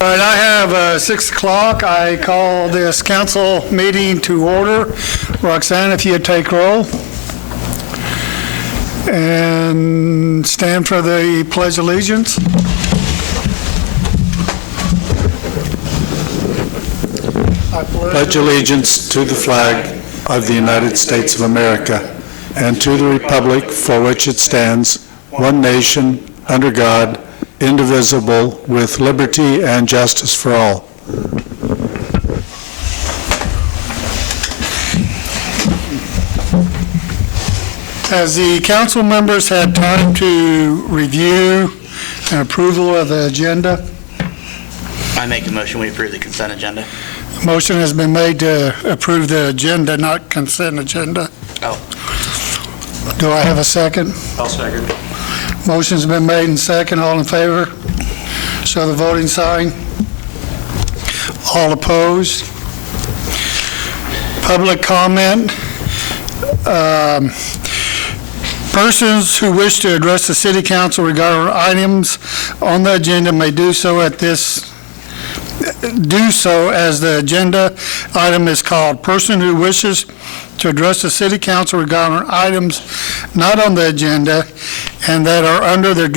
All right, I have 6 o'clock. I call this council meeting to order. Roxanne, if you'd take roll. And stand for the Pledge of Allegiance. I Pledge allegiance to the flag of the United States of America and to the republic for which it stands, one nation, under God, indivisible, with liberty and justice for all. Has the council members had time to review and approval of the agenda? I make a motion we approve the consent agenda. Motion has been made to approve the agenda, not consent agenda. Oh. Do I have a second? I'll second. Motion's been made and second. All in favor? Show the voting sign. All opposed? Public comment. Persons who wish to address the City Council regarding items on the agenda may do so as the agenda item is called. Person who wishes to address the City Council regarding items not on the agenda and that are under the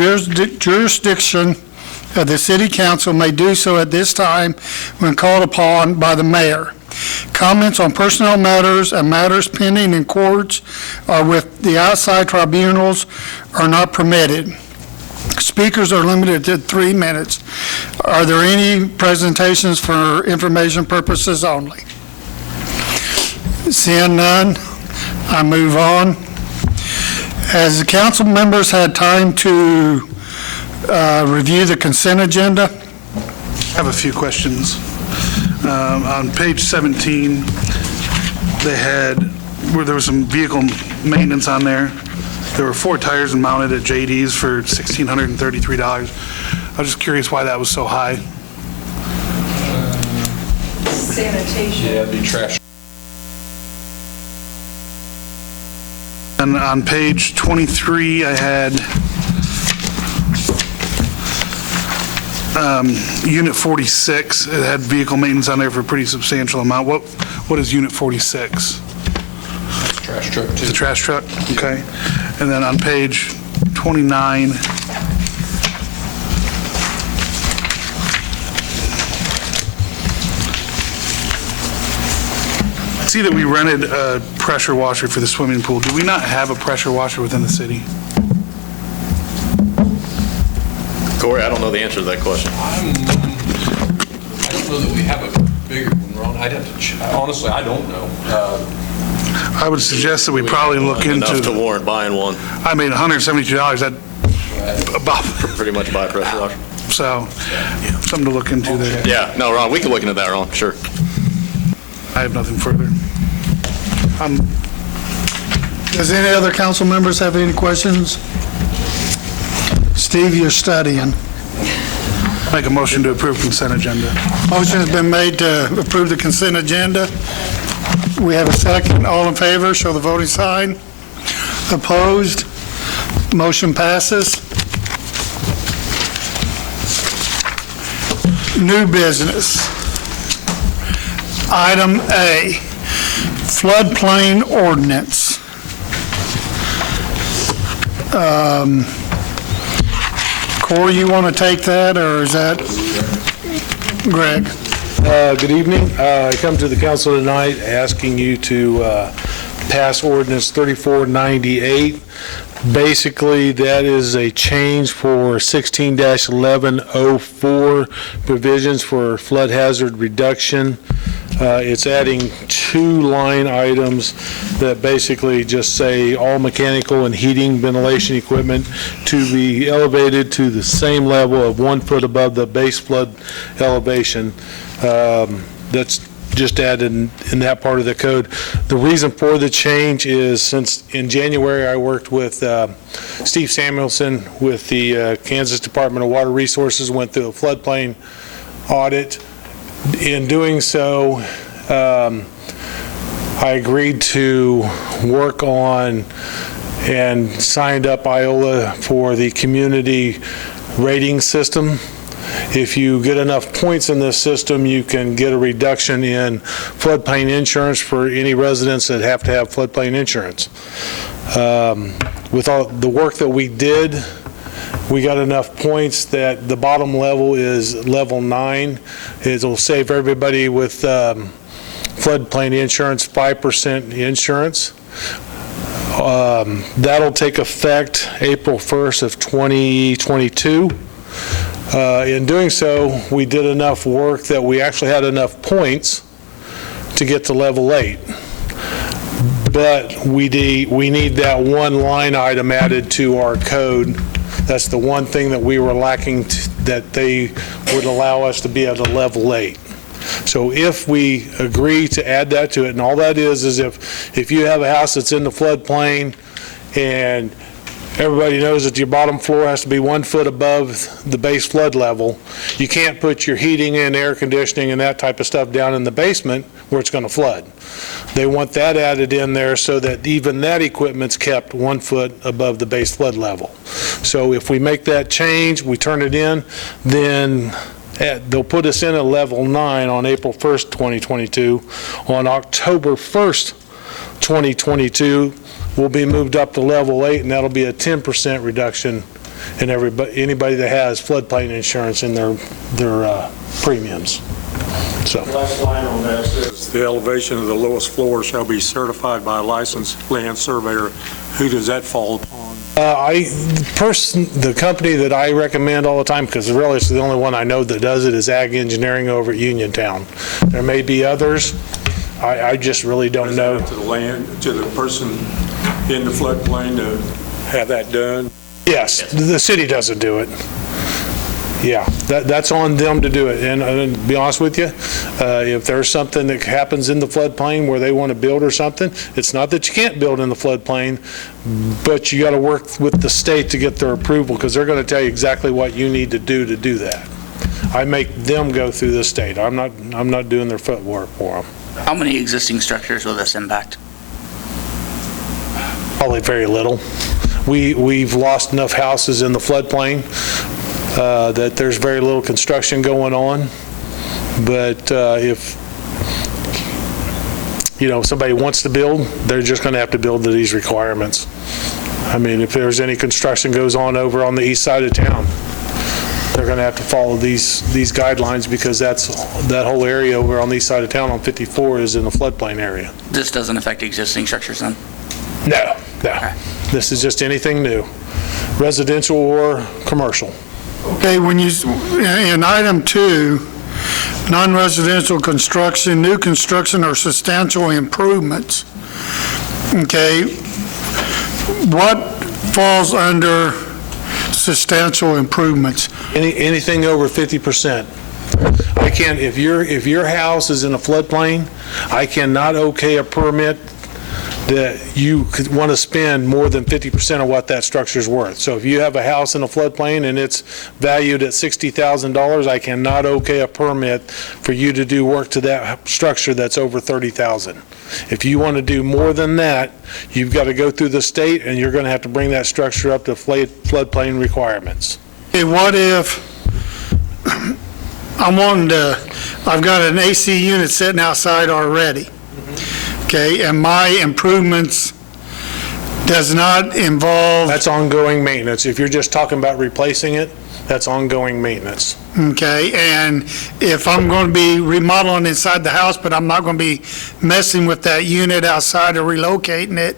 jurisdiction of the City Council may do so at this time when called upon by the mayor. Comments on personnel matters and matters pending in courts or with the outside tribunals are not permitted. Speakers are limited to 3 minutes. Are there any presentations for information purposes only? Seeing none, I move on. Has the council members had time to review the consent agenda? I have a few questions. On page 17, there was some vehicle maintenance on there. There were 4 tires mounted at JD's for $1,633. I was just curious why that was so high. Sanitation. Yeah, it'd be trash. And on page 23, I had Unit 46. It had vehicle maintenance on there for a pretty substantial amount. What is Unit 46? That's a trash truck, too. It's a trash truck? Okay. And then on page 29, I see that we rented a pressure washer for the swimming pool. Do we not have a pressure washer within the city? Corey, I don't know the answer to that question. I don't know that we have a bigger one, Ron. I'd have to check. Honestly, I don't know. I would suggest that we probably look Enough to into, warrant buying one. I mean, $172, that about, Pretty much buy a pressure washer. so, something to look into there. Yeah, no, Ron, we can look into that, Ron, sure. I have nothing further. Does any other council members have any questions? Steve, you're studying. Make a motion to approve consent agenda. Motion has been made to approve the consent agenda. We have a second. All in favor, show the voting sign. Opposed? Motion passes. New business. Item A, floodplain ordinance. Corey, you want to take that, or is that Greg? Good evening. I come to the council tonight asking you to pass ordinance 3498. Basically, that is a change for 16-1104 provisions for flood hazard reduction. It's adding 2 line items that basically just say all mechanical and heating ventilation equipment to be elevated to the same level of 1 foot above the base flood elevation. That's just added in that part of the code. The reason for the change is since in January I worked with Steve Samuelson with the Kansas Department of Water Resources, went through a floodplain audit. In doing so, I agreed to work on and signed up Iola for the community rating system. If you get enough points in this system, you can get a reduction in floodplain insurance for any residents that have to have floodplain insurance. With all the work that we did, we got enough points that the bottom level is level 9. It'll save everybody with floodplain insurance 5% insurance. That'll take effect April 1st of 2022. In doing so, we did enough work that we actually had enough points to get to level 8. But we need that one line item added to our code. That's the one thing that we were lacking, that they would allow us to be at a level 8. So if we agree to add that to it, and all that is if you have a house that's in the floodplain and everybody knows that your bottom floor has to be 1 foot above the base flood level, you can't put your heating and air conditioning and that type of stuff down in the basement where it's going to flood. They want that added in there so that even that equipment's kept 1 foot above the base flood level. So if we make that change, we turn it in, then they'll put us in at level 9 on April 1st, 2022. On October 1st, 2022, we'll be moved up to level 8, and that'll be a 10% reduction in anybody that has floodplain insurance in their premiums. So. Last line on that says, the elevation of the lowest floor shall be certified by a licensed land surveyor. Who does that fall upon? The company that I recommend all the time, because really it's the only one I know that does it, is Ag Engineering over at Uniontown. There may be others. I just really don't know. To the land, to the person in the floodplain to have that done? Yes, the city doesn't do it. Yeah, that's on them to do it. And to be honest with you, if there's something that happens in the floodplain where they want to build or something, it's not that you can't build in the floodplain, but you got to work with the state to get their approval, because they're going to tell you exactly what you need to do that. I make them go through the state. I'm not doing their footwork for them. How many existing structures will this impact? Probably very little. We've lost enough houses in the floodplain that there's very little construction going on. But if somebody wants to build, they're just going to have to build to these requirements. I mean, if there's any construction goes on over on the east side of town, they're going to have to follow these guidelines, because that whole area over on the east side of town on 54 is in the floodplain area. This doesn't affect existing structures then? No. Okay. This is just anything new, residential or commercial. Okay, when you, in item 2, non-residential construction, new construction or substantial improvements, okay, what falls under substantial improvements? Anything over 50%. I can't, if your house is in a floodplain, I cannot okay a permit that you could want to spend more than 50% of what that structure's worth. So if you have a house in a floodplain and it's valued at $60,000, I cannot okay a permit for you to do work to that structure that's over $30,000. If you want to do more than that, you've got to go through the state, and you're going to have to bring that structure up to floodplain requirements. Okay, what if I've got an AC unit sitting outside already, okay, and my improvements does not involve... That's ongoing maintenance. If you're just talking about replacing it, that's ongoing maintenance. Okay, and if I'm going to be remodeling inside the house, but I'm not going to be messing with that unit outside or relocating it,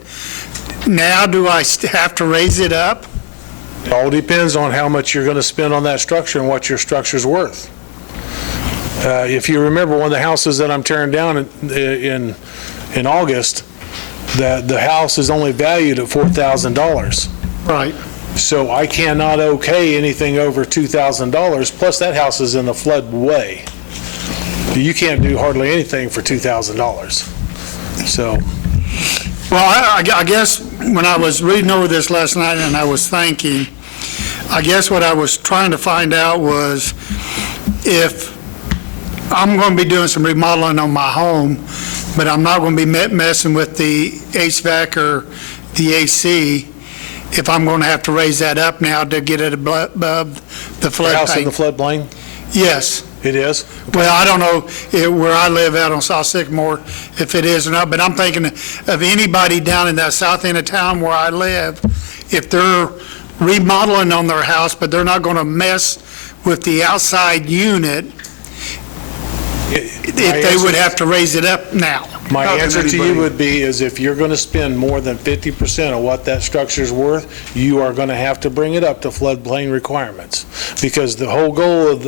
now do I have to raise it up? It all depends on how much you're going to spend on that structure and what your structure's worth. If you remember, one of the houses that I'm tearing down in August, the house is only valued at $4,000. Right. So I cannot okay anything over $2,000, plus that house is in the floodway. You can't do hardly anything for $2,000. So. Well, I guess when I was reading over this last night and I was thinking, I guess what I was trying to find out was if I'm going to be doing some remodeling on my home, but I'm not going to be messing with the HVAC or the AC, if I'm going to have to raise that up now to get it above the The house in the floodplain. floodplain? Yes. It is? Well, I don't know where I live out on South Sycamore, if it is or not, but I'm thinking of anybody down in that south end of town where I live, if they're remodeling on their house, but they're not going to mess with the outside unit, if they would have to raise it up now. My How can answer to you anybody- would be is if you're going to spend more than 50% of what that structure's worth, you are going to have to bring it up to floodplain requirements. Because the whole goal of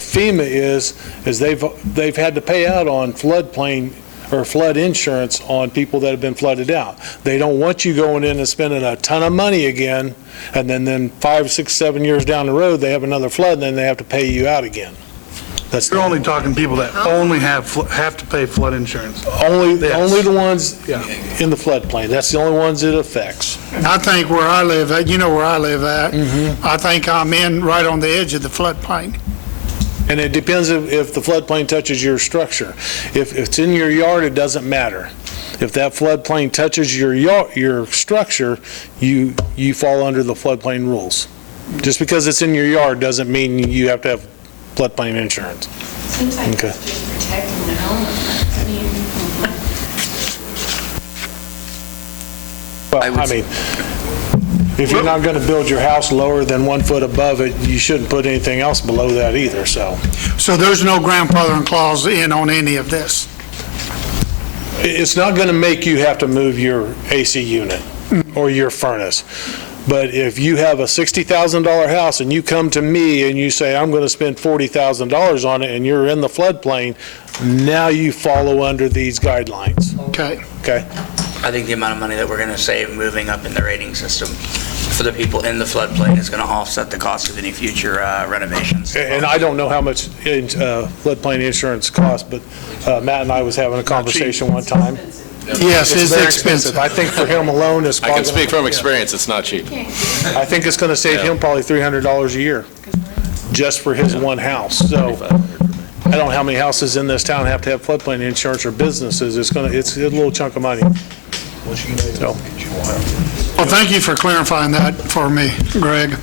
FEMA is they've had to pay out on floodplain or flood insurance on people that have been flooded out. They don't want you going in and spending a ton of money again, and then 5, 6, 7 years down the road, they have another flood, and then they have to pay you out again. That's You're only talking people that only have to pay flood insurance. only Yes. the ones in the floodplain. That's the only ones it affects. I think where I live at, you know where I live at, I think I'm in right on the edge of the floodplain. And it depends if the floodplain touches your structure. If it's in your yard, it doesn't matter. If that floodplain touches your structure, you fall under the floodplain rules. Just because it's in your yard doesn't mean you have to have floodplain insurance. Seems like Okay. it's just protecting the homeowner. I mean, Well, I would I mean, if you're not going to build your house lower than 1 foot above it, you shouldn't put anything else below that either, so. So there's no grandfathering clause in on any of this. It's not going to make you have to move your AC unit or your furnace. But if you have a $60,000 house and you come to me and you say, I'm going to spend $40,000 on it, and you're in the floodplain, now you follow under these guidelines, Okay. okay? I think the amount of money that we're going to save moving up in the rating system for the people in the floodplain is going to offset the cost of any future renovations. And I don't know how much floodplain insurance costs, but Matt and I was having a conversation one time. Yes, it's very expensive. I think for him alone, it's I can probably, speak from experience, it's not cheap. I think it's going to save him probably $300 a year, just for his one house. So I don't know how many houses in this town have to have floodplain insurance or businesses. It's a little chunk of money. So, Well, thank you for clarifying that for me, Greg.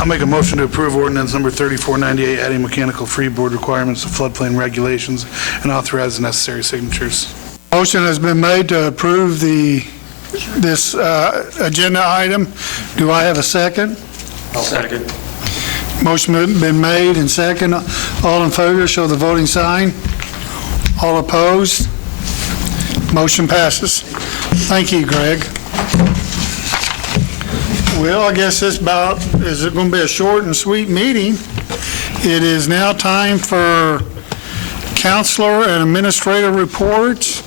I'll make a motion to approve ordinance number 3498, adding mechanical freeboard requirements to floodplain regulations and authorize the necessary signatures. Motion has been made to approve this agenda item. Do I have a second? Second. Motion been made and second. All in favor, show the voting sign. All opposed? Motion passes. Thank you, Greg. Well, I guess is it going to be a short and sweet meeting? It is now time for counselor and administrative reports.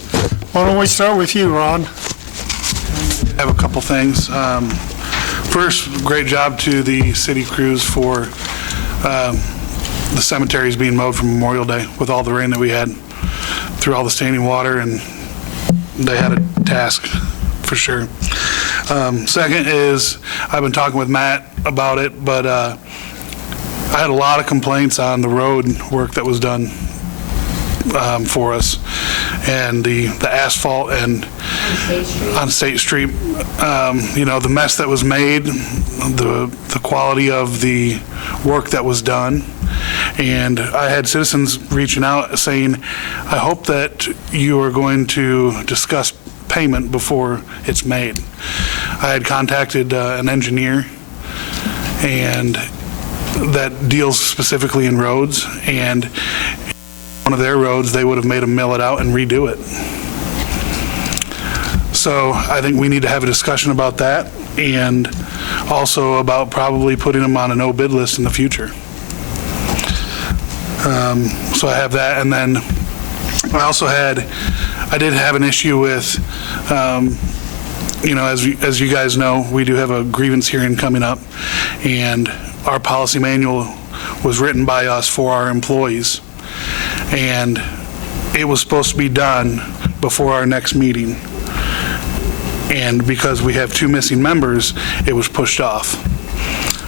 Why don't we start with you, Ron? I have a couple things. First, great job to the city crews for the cemeteries being mowed for Memorial Day with all the rain that we had through all the standing water, and they had a task for sure. Second is, I've been talking with Matt about it, but I had a lot of complaints on the road work that was done for us, and the asphalt and on State Street, the mess that was made, the quality of the work that was done. And I had citizens reaching out saying, I hope that you are going to discuss payment before it's made. I had contacted an engineer and that deals specifically in roads, and one of their roads, they would have made them mill it out and redo it. So I think we need to have a discussion about that, and also about probably putting them on a no-bid list in the future. So I have that, and then I did have an issue with, as you guys know, we do have a grievance hearing coming up, and our policy manual was written by us for our employees, and it was supposed to be done before our next meeting. And because we have 2 missing members, it was pushed off.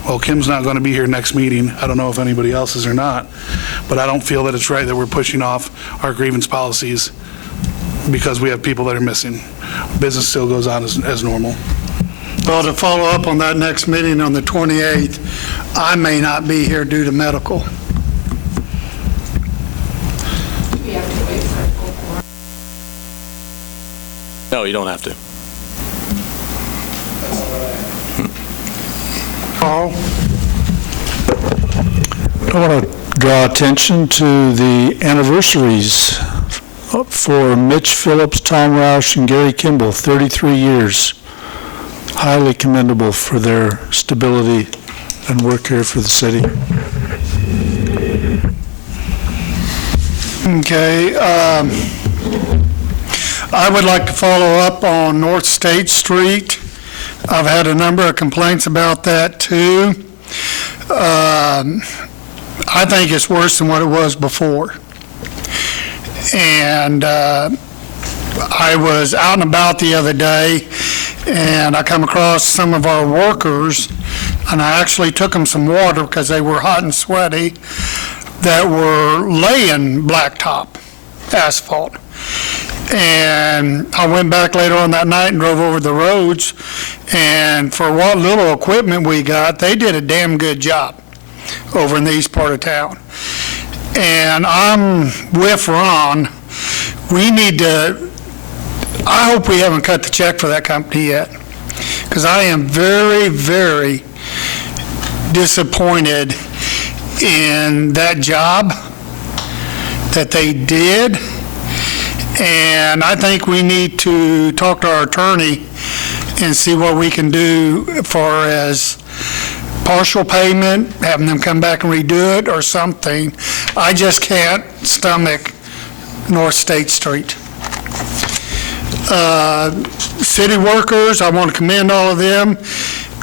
Well, Kim's not going to be here next meeting. I don't know if anybody else is or not, but I don't feel that it's right that we're pushing off our grievance policies because we have people that are missing. Business still goes on as normal. Well, to follow up on that next meeting on the 28th, I may not be here due to medical. We have to wait for a full board. No, you don't have to. Paul? I want to draw attention to the anniversaries for Mitch Phillips, Tom Roush, and Gary Kimball, 33 years. Highly commendable for their stability and work here for the city. Okay, I would like to follow up on North State Street. I've had a number of complaints about that too. I think it's worse than what it was before. And I was out and about the other day, and I come across some of our workers, and I actually took them some water because they were hot and sweaty, that were laying blacktop asphalt. And I went back later on that night and drove over the roads, and for what little equipment we got, they did a damn good job over in the east part of town. And I'm with Ron. We need to, I hope we haven't cut the check for that company yet, because I am very, very disappointed in that job that they did. And I think we need to talk to our attorney and see what we can do as far as partial payment, having them come back and redo it or something. I just can't stomach North State Street. City workers, I want to commend all of them.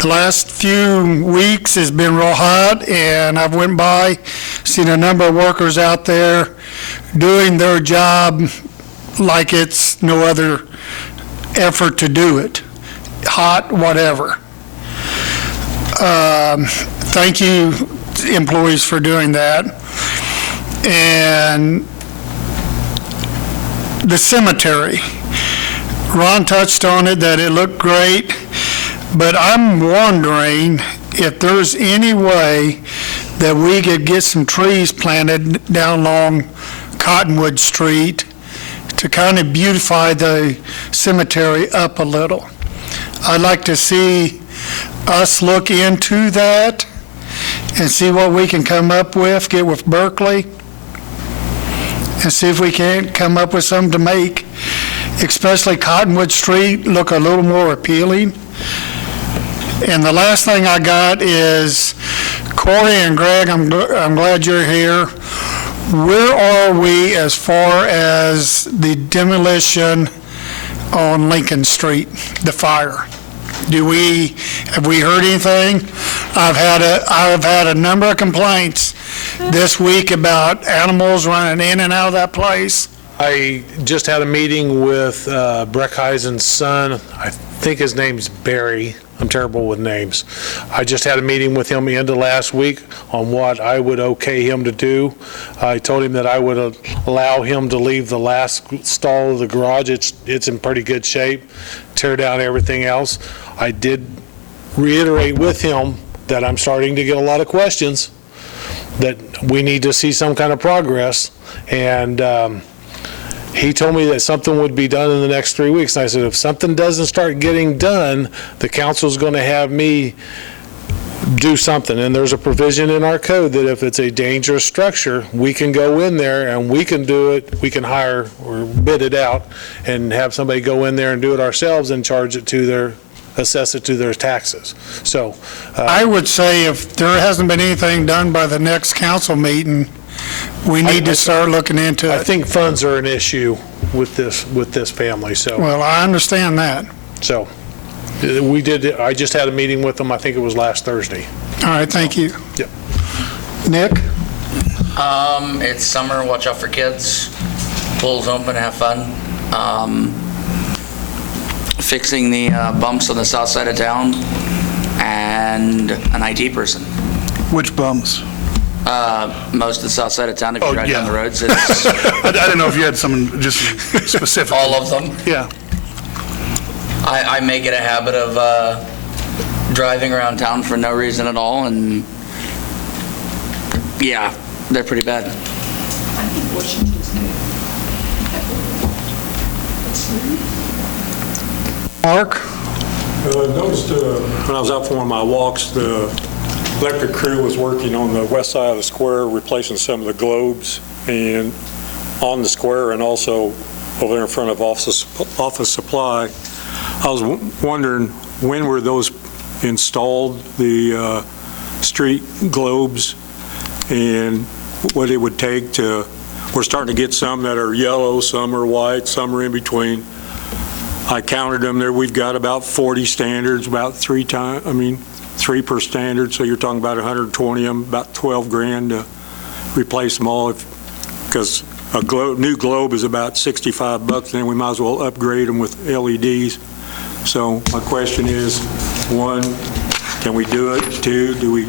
The last few weeks has been real hot, and I've went by, seen a number of workers out there doing their job like it's no other effort to do it. Hot, whatever. Thank you, employees, for doing that. And the cemetery, Ron touched on it, that it looked great, but I'm wondering if there's any way that we could get some trees planted down along Cottonwood Street to kind of beautify the cemetery up a little. I'd like to see us look into that and see what we can come up with, get with Berkeley, and see if we can't come up with something to make, especially Cottonwood Street, look a little more appealing. And the last thing I got is, Corey and Greg, I'm glad you're here. Where are we as far as the demolition on Lincoln Street, the fire? Have we heard anything? I've had a number of complaints this week about animals running in and out of that place. I just had a meeting with Breckheisen's son. I think his name's Barry. I'm terrible with names. I just had a meeting with him the end of last week on what I would okay him to do. I told him that I would allow him to leave the last stall of the garage. It's in pretty good shape. Tear down everything else. I did reiterate with him that I'm starting to get a lot of questions, that we need to see some kind of progress. And he told me that something would be done in the next 3 weeks. And I said, if something doesn't start getting done, the council's going to have me do something. And there's a provision in our code that if it's a dangerous structure, we can go in there and we can do it. We can hire or bid it out and have somebody go in there and do it ourselves and assess it to their taxes. So I would say if there hasn't been anything done by the next council meeting, we need to start looking into I it. think funds are an issue with this family. So Well, I understand that. I just had a meeting with them. I think it was last Thursday. All right, thank you. Yep. Nick? It's summer, watch out for kids. Pool's open, have fun. Fixing the bumps on the south side of town, and an IT person. Which bums? Most of the south side of town, if you Oh, drive down yeah. the roads, it's I didn't know if you had someone just specific. all of them. Yeah. I make it a habit of driving around town for no reason at all, and yeah, they're pretty bad. I think Washington's new. Mark? Noticed when I was out for one of my walks, the electric crew was working on the west side of the square, replacing some of the globes and on the square, and also over there in front of office supply. I was wondering, when were those installed, the street globes, and what it would take to, we're starting to get some that are yellow, some are white, some are in between. I counted them there. We've got about 40 standards, about three per standard. So you're talking about 120 of them, about 12 grand to replace them all. Because a new globe is about 65 bucks, then we might as well upgrade them with LEDs. So my question is, one, can we do it? Two, do we,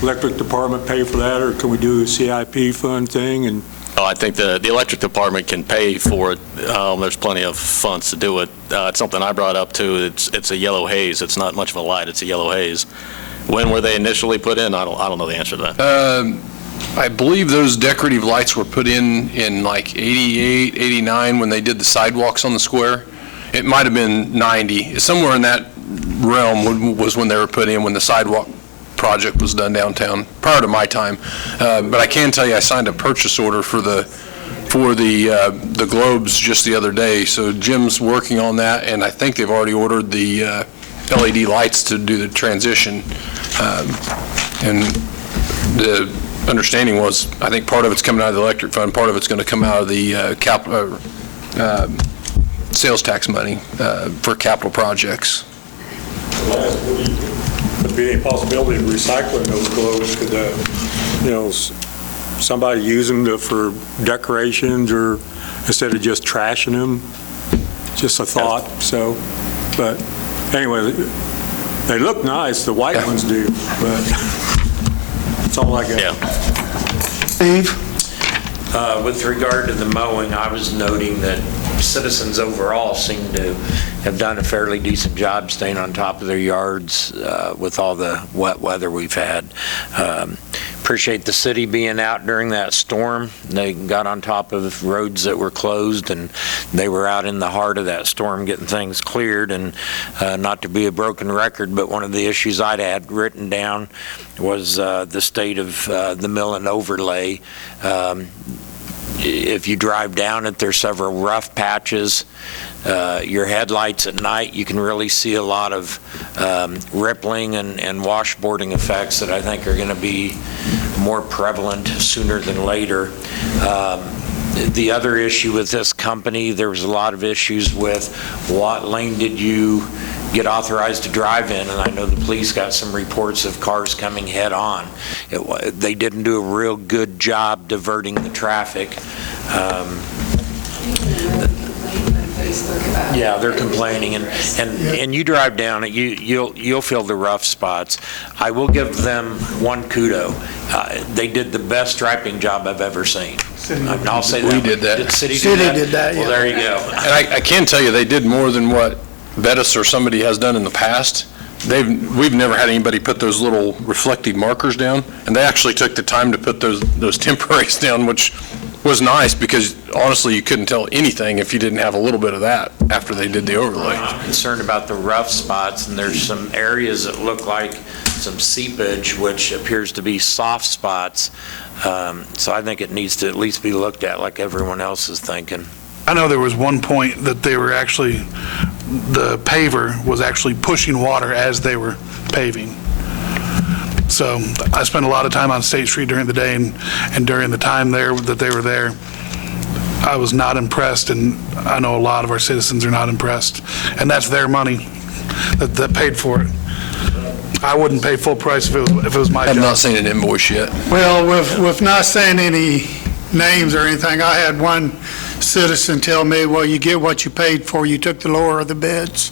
electric department pay for that, or can we do a CIP fund thing? And Oh, I think the electric department can pay for it. There's plenty of funds to do it. It's something I brought up too. It's a yellow haze. It's not much of a light. It's a yellow haze. When were they initially put in? I don't know the answer to that. I believe those decorative lights were put in like 88, 89 when they did the sidewalks on the square. It might have been 90. Somewhere in that realm was when they were put in, when the sidewalk project was done downtown, prior to my time. But I can tell you, I signed a purchase order for the globes just the other day. So Jim's working on that, and I think they've already ordered the LED lights to do the transition. And the understanding was, I think part of it's coming out of the electric fund, part of it's going to come out of the sales tax money for capital projects. would be a possibility of recycling those globes? Could, somebody use them for decorations, or instead of just trashing them? Just a thought. So, but anyway, they look nice. The white ones do, but that's all I got. Yeah. Steve? With regard to the mowing, I was noting that citizens overall seem to have done a fairly decent job staying on top of their yards with all the wet weather we've had. Appreciate the city being out during that storm. They got on top of roads that were closed, and they were out in the heart of that storm getting things cleared. And not to be a broken record, but one of the issues I'd had written down was the state of the mill and overlay. If you drive down it, there's several rough patches. Your headlights at night, you can really see a lot of rippling and washboarding effects that I think are going to be more prevalent sooner than later. The other issue with this company, there was a lot of issues with what lane did you get authorized to drive in, and I know the police got some reports of cars coming head on. They didn't do a real good job diverting the traffic. Yeah, they're complaining, and you drive down it, you'll feel the rough spots. I will give them one kudo. They did the best striping job I've ever seen. I'll say that. We did that. Did the city City do that? did that, yeah. Well, there you go. And I can tell you, they did more than what Bettis or somebody has done in the past. We've never had anybody put those little reflective markers down, and they actually took the time to put those temporaries down, which was nice, because honestly, you couldn't tell anything if you didn't have a little bit of that after they did the overlay. I'm concerned about the rough spots, and there's some areas that look like some seepage, which appears to be soft spots. So I think it needs to at least be looked at like everyone else is thinking. I know there was one point that they were actually, the paver was actually pushing water as they were paving. So I spent a lot of time on State Street during the day, and during the time there that they were there, I was not impressed, and I know a lot of our citizens are not impressed. And that's their money that paid for it. I wouldn't pay full price if it was my job. I've not seen an invoice yet. Well, with not saying any names or anything, I had one citizen tell me, well, you get what you paid for, you took the lower of the bids.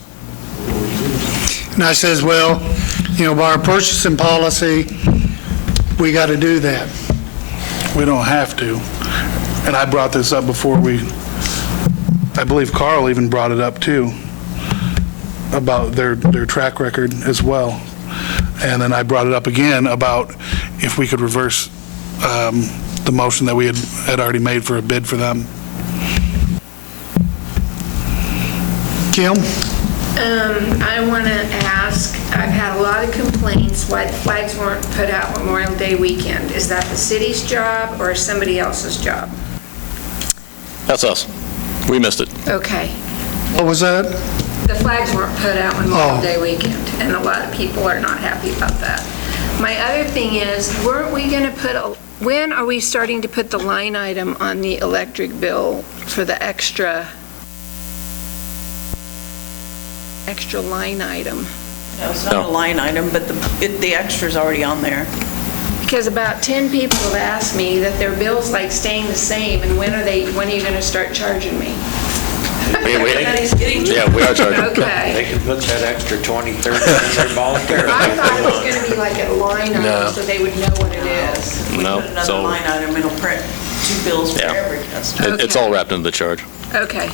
And I says, well, by our purchasing policy, we got to do that. We don't have to. And I brought this up before I believe Carl even brought it up too, about their track record as well. And then I brought it up again about if we could reverse the motion that we had already made for a bid for them. Kim? I want to ask, I've had a lot of complaints why the flags weren't put out Memorial Day weekend. Is that the city's job or somebody else's job? That's us. We missed it. Okay. What was that? The flags weren't put out Memorial Oh. Day weekend, and a lot of people are not happy about that. My other thing is, weren't we going to when are we starting to put the line item on the electric bill for the extra line item? No, it's not a line item, but the extra's already on there. Because about 10 people have asked me that their bill's like staying the same, and when are you going to start charging me? Everybody's getting Yeah, we are charging. Okay. They can put that extra 20, 30 in there voluntarily. I thought it was going to be like a line item so they would know what it is. No, Put another so line item, it'll print 2 bills for Yeah. every customer. it's all wrapped into the charge. Okay,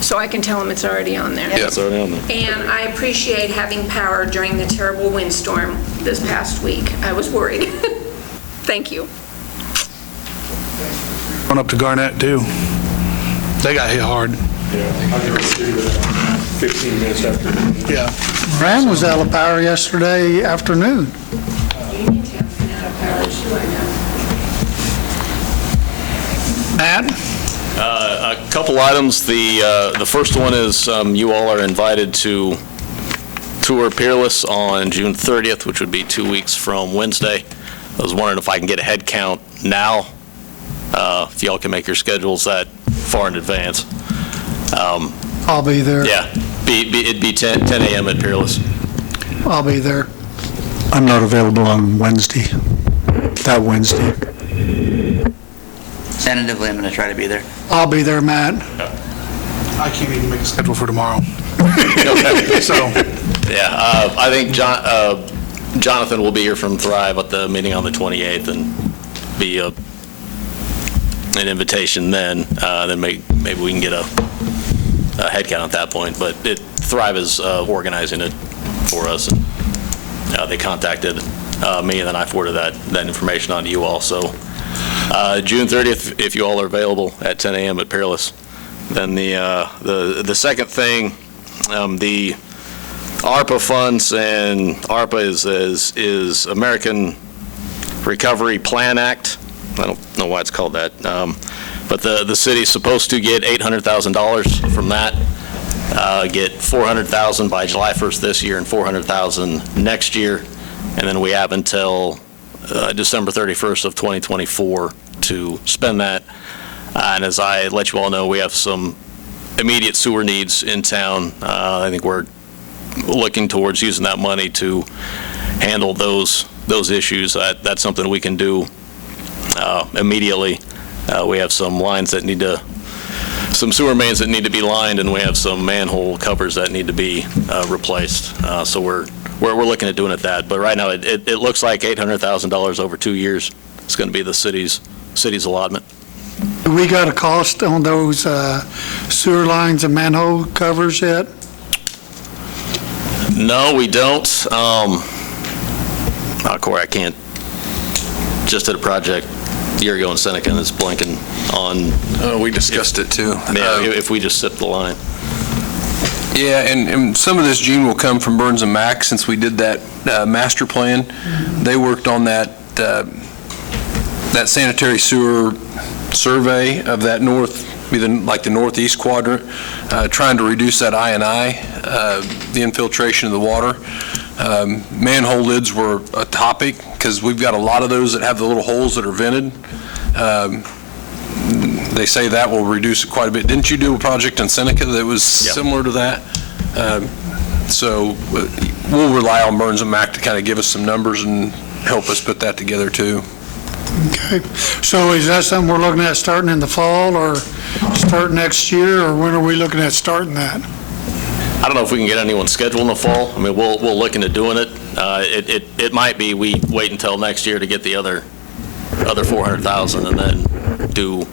so I can tell them it's already on there. Yeah, it's already on there. And I appreciate having power during the terrible windstorm this past week. I was worried. Thank you. Went up to Garnett, too. They got hit hard. Yeah, I never see that 15 minutes after. Yeah. Moran was out of power yesterday afternoon. Matt? A couple items. The first one is you all are invited to tour Peerless on June 30th, which would be 2 weeks from Wednesday. I was wondering if I can get a head count now, if y'all can make your schedules that far in advance. I'll be there. Yeah, it'd be 10 a.m. at Peerless. I'll be there. I'm not available on Wednesday, that Wednesday. Tentatively, I'm going to try to be there. I'll be there, Matt. I can't even make a schedule for tomorrow. So, Yeah, I think Jonathan will be here from Thrive at the meeting on the 28th and be an invitation then. Then maybe we can get a head count at that point. But Thrive is organizing it for us. And they contacted me, and then I forwarded that information on to you all. So June 30th, if you all are available at 10 a.m. at Peerless. Then the second thing, the ARPA funds, and ARPA is American Recovery Plan Act. I don't know why it's called that. But the city's supposed to get $800,000 from that, get $400,000 by July 1st this year and $400,000 next year. And then we have until December 31st of 2024 to spend that. And as I let you all know, we have some immediate sewer needs in town. I think we're looking towards using that money to handle those issues. That's something we can do immediately. We have some some sewer mains that need to be lined, and we have some manhole covers that need to be replaced. So we're looking at doing it that. But right now, it looks like $800,000 over 2 years is going to be the city's allotment. We got a cost on those sewer lines and manhole covers yet? No, we don't. Corey, I can't. Just did a project a year ago in Seneca, and it's blanking on. We discussed it too. If we just sip the line. Yeah, and some of this, Gene, will come from Burns and Mac, since we did that master plan. They worked on that sanitary sewer survey of that like the northeast quadrant, trying to reduce that I&I, the infiltration of the water. Manhole lids were a topic, because we've got a lot of those that have the little holes that are vented. They say that will reduce it quite a bit. Didn't you do a project in Seneca that was similar to that? So we'll rely on Burns and Mac to kind of give us some numbers and help us put that together too. Okay. So is that something we're looking at starting in the fall or start next year, or when are we looking at starting that? I don't know if we can get anyone scheduled in the fall. I mean, we'll look into doing it. It might be we wait until next year to get the other 400,000 and then do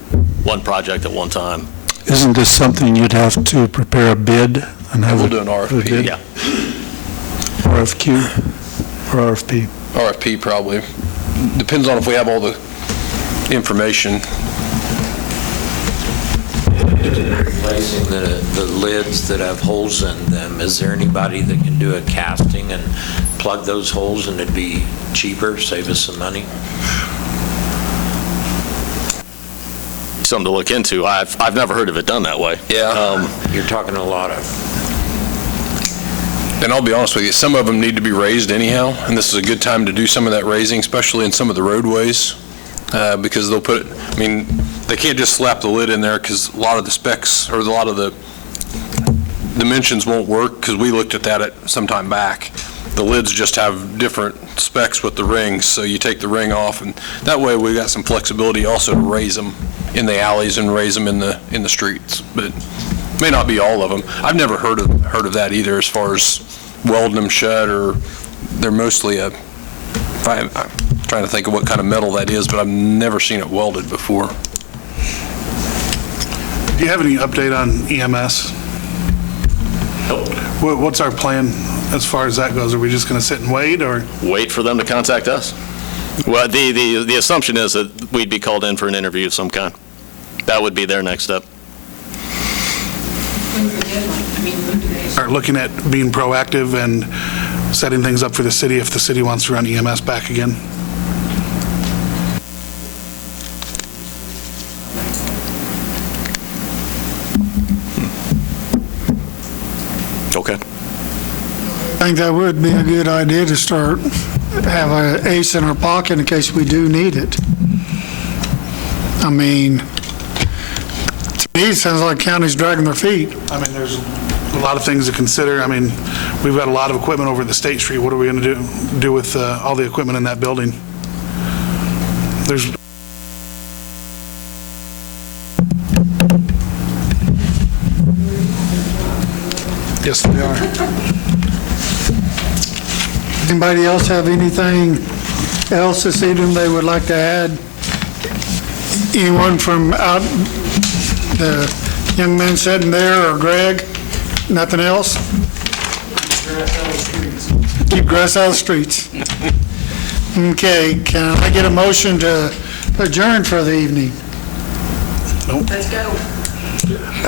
one project at one time. Isn't this something you'd have to prepare a bid and have We'll do an RFP. Yeah. RFQ? or RFP? RFP probably. Depends on if we have all the information. Replacing the lids that have holes in them, is there anybody that can do a casting and plug those holes and it'd be cheaper, save us some money? Something to look into. I've never heard of it done that way. Yeah. You're talking a lot of, And I'll be honest with you, some of them need to be raised anyhow, and this is a good time to do some of that raising, especially in some of the roadways, because they'll put, I mean, they can't just slap the lid in there because a lot of the specs, or a lot of the dimensions won't work, because we looked at that some time back. The lids just have different specs with the rings, so you take the ring off, and that way we got some flexibility also to raise them in the alleys and raise them in the streets, but may not be all of them. I've never heard of that either, as far as welding them shut, or they're mostly I'm trying to think of what kind of metal that is, but I've never seen it welded before. Do you have any update on EMS? What's our plan as far as that goes? Are we just going to sit and wait, or? Wait for them to contact us. Well, the assumption is that we'd be called in for an interview of some kind. That would be their next step. When's the deadline? I mean, when do they? Are looking at being proactive and setting things up for the city if the city wants to run EMS back again. Okay. I think that would be a good idea to start, have an ace in our pocket in case we do need it. I mean, to me, it sounds like county's dragging their feet. I mean, there's a lot of things to consider. I mean, we've got a lot of equipment over at the State Street. What are we going to do with all the equipment in that building? There's yes, they are. Anybody else have anything else this evening they would like to add? Anyone from out, the young man sitting there, or Greg? Nothing else? Keep grass out of the streets. Okay, can I get a motion to adjourn for the evening? Let's go.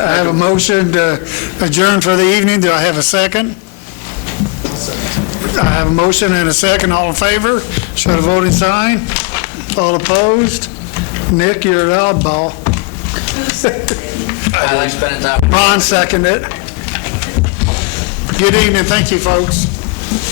I have a motion to adjourn for the evening. Do I have a second? I have a motion and a second. All in favor? Show the voting sign. All opposed? Nick, you're an oddball. I like spending time with you. Ron seconded it. Good evening. Thank you, folks.